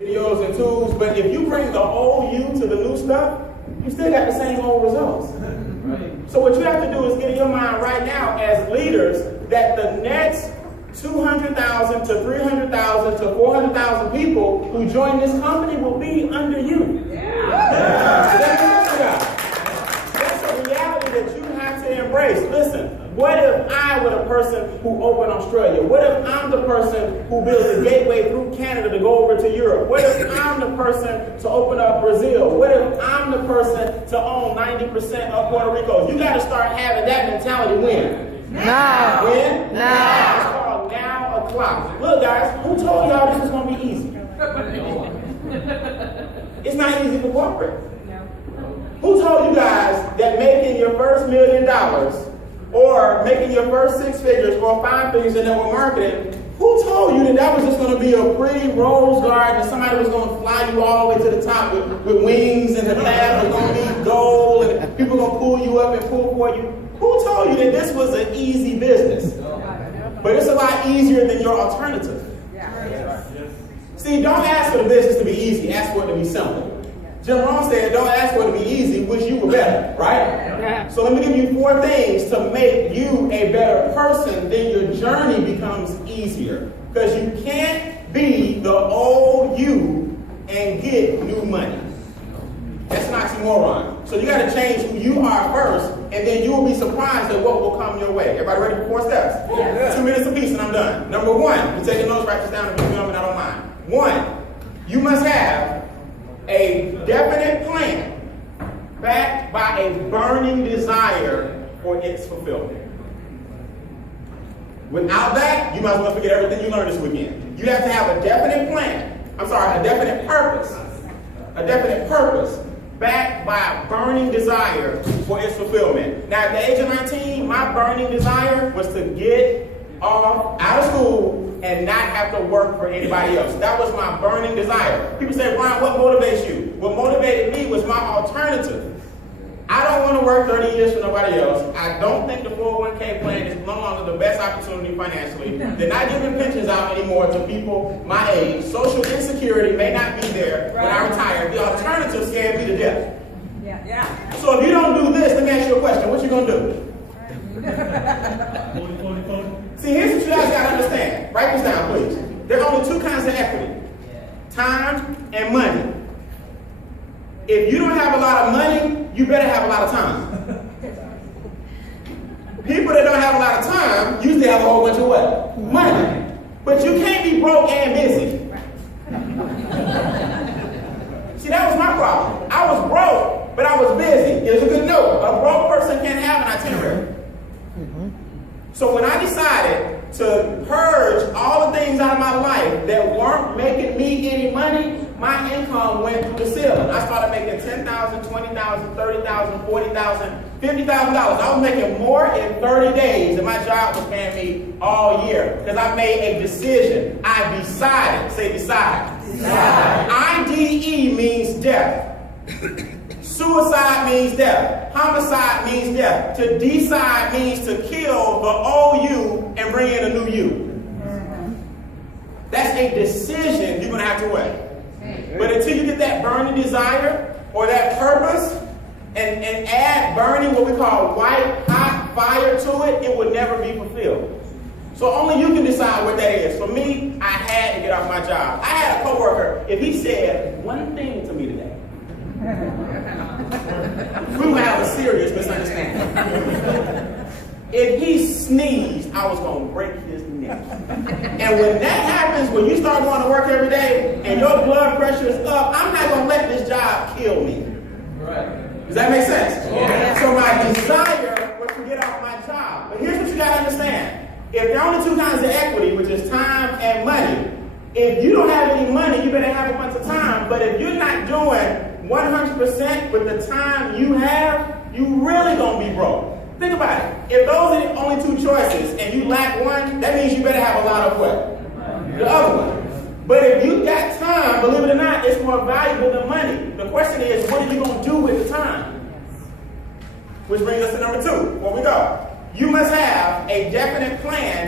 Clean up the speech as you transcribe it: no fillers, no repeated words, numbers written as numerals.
videos and tools, but if you bring the old you to the new stuff, you still got the same old results. Right. So what you have to do is get in your mind right now as leaders that the next 200,000 to 300,000 to 400,000 people who join this company will be under you. That's a reality that you have to embrace. Listen, what if I were the person who opened Australia? What if I'm the person who builds a gateway through Canada to go over to Europe? What if I'm the person to open up Brazil? What if I'm the person to own 90% of Puerto Rico? You got to start having that mentality when? Now. When? Now. It's called now o'clock. Look, guys, who told y'all this is going to be easy? It's not easy for corporate. Who told you guys that making your first $1 million or making your first 6 figures or 5 figures in network marketing, who told you that that was just going to be a pretty rose garden and somebody was going to fly you all the way to the top with wings and the path was going to be gold and people were going to pull you up and pull for you? Who told you that this was an easy business? But it's a lot easier than your alternative. See, don't ask for the business to be easy, ask for it to be simple. Jim Rohn said, don't ask for it to be easy, wish you were better, right? Yeah. So let me give you 4 things to make you a better person, then your journey becomes easier. Because you can't be the old you and get new money. That's an oxymoron. So you got to change who you are first, and then you will be surprised at what will come your way. Everybody ready for 4 steps? Yeah. 2 minutes apiece and I'm done. Number 1, you taking notes, write this down if you film and I don't mind. 1, you must have a definite plan backed by a burning desire for its fulfillment. Without that, you might as well forget everything you learned this weekend. You have to have a definite plan. A definite purpose. A definite purpose backed by a burning desire for its fulfillment. Now, at the age of 19, my burning desire was to get out of school and not have to work for anybody else. That was my burning desire. People say, Brian, what motivates you? What motivated me was my alternative. I don't want to work 30 years for nobody else. I don't think the 401k plan is no longer the best opportunity financially. They're not giving pensions out anymore to people my age. Social insecurity may not be there when I retire. The alternative scared me to death. Yeah. So if you don't do this, let me ask you a question. What you going to do? See, here's what you guys got to understand. Write this down, please. There are only 2 kinds of equity. Time and money. If you don't have a lot of money, you better have a lot of time. People that don't have a lot of time usually have a whole bunch of what? Money. But you can't be broke and busy. See, that was my problem. I was broke, but I was busy. Here's a good note. A broke person can't have an itinerary. So when I decided to purge all the things out of my life that weren't making me any money, my income went through the ceiling. I started making $10,000, $20,000, $30,000, $40,000, $50,000. I was making more in 30 days than my job was paying me all year because I made a decision. I decided. Say decide. IDE means death. Suicide means death. Homicide means death. To decide means to kill the old you and bring in a new you. That's a decision you're going to have to weigh. But until you get that burning desire or that purpose and add burning, what we call white hot fire to it, it would never be fulfilled. So only you can decide what that is. For me, I had to get off my job. I had a coworker, if he said one thing to me today, we would have a serious misunderstanding. If he sneezed, I was going to break his neck. And when that happens, when you start going to work every day and your blood pressure is up, I'm not going to let this job kill me. Right. Does that make sense? Yeah. So my desire was to get off my job. But here's what you got to understand. If there are only 2 kinds of equity, which is time and money, if you don't have any money, you better have a bunch of time. But if you're not doing 100% with the time you have, you really going to be broke. Think about it. If those are the only 2 choices and you lack one, that means you better have a lot of what? The other one. But if you got time, believe it or not, it's more valuable than money. The question is, what are you going to do with the time? Which brings us to number 2. Where we go? You must have a definite plan